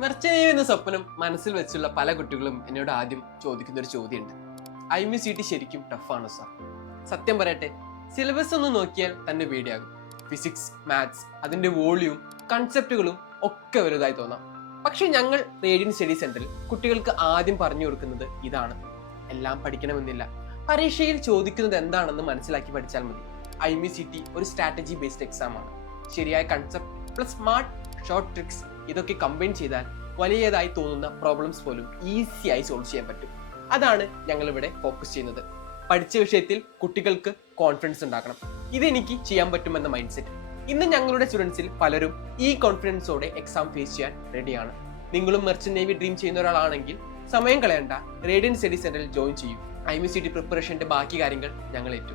Merchant navy എന്ന സ്വപ്നം മനസ്സിൽ വെച്ചുള്ള പല കുട്ടികളും എന്നോട് ആദ്യം ചോദിക്കുന്ന ഒരു ചോദ്യമുണ്ട്. IMCT ശരിക്കും ടഫാണോ സാർ? സത്യം പറയട്ടെ, സിലബസ് ഒന്ന് നോക്കിയാൽ തന്നെ പേടിയാകും. ഫിസിക്സ്, മാത്സ്, അതിന്റെ വോള്യൂം, കൺസെപ്റ്റുകളും ഒക്കെ വലുതായി തോന്നാം. പക്ഷെ ഞങ്ങൾ റേഡിയൻ സ്റ്റഡി സെന്ററിൽ കുട്ടികൾക്ക് ആദ്യം പറഞ്ഞു കൊടുക്കുന്നത് ഇതാണ്: എല്ലാം പഠിക്കണമെന്നില്ല, പരീക്ഷയിൽ ചോദിക്കുന്നത് എന്താണെന്ന് മനസ്സിലാക്കി പഠിച്ചാൽ മതി. IMCT ഒരു സ്ട്രാറ്റജി ബേസ്ഡ് എക്സാം ആണ്. ശരിയായ concept plus smart short tricks ഇതൊക്കെ കമ്പൈൻ ചെയ്താൽ വലിയതായി തോന്നുന്ന പ്രോബ്ലംസ് പോലും ഈസിയായി സോൾവ് ചെയ്യാൻ പറ്റും. അതാണ് ഞങ്ങൾ ഇവിടെ ഫോക്കസ് ചെയ്യുന്നത്. പഠിച്ച വിഷയത്തിൽ കുട്ടികൾക്ക് കോൺഫിഡൻസ് ഉണ്ടാക്കണം. ഇതെനിക്ക് ചെയ്യാൻ പറ്റുമെന്ന മൈൻഡ് സെറ്റ്. ഇന്ന് ഞങ്ങളുടെ സ്റ്റുഡൻസിൽ പലരും ഈ കോൺഫിഡൻസോടെ എക്സാം ഫേസ് ചെയ്യാൻ റെഡിയാണ്. നിങ്ങളും മെർച്ചന്റ് നേവി ഡ്രീം ചെയ്യുന്ന ഒരാളാണെങ്കിൽ സമയം കളയണ്ട, റേഡിയൻ സ്റ്റഡി സെന്ററിൽ ജോയിൻ ചെയ്യൂ. IMCT പ്രിപ്പറേഷന്റെ ബാക്കി കാര്യങ്ങൾ ഞങ്ങൾ ഏറ്റു.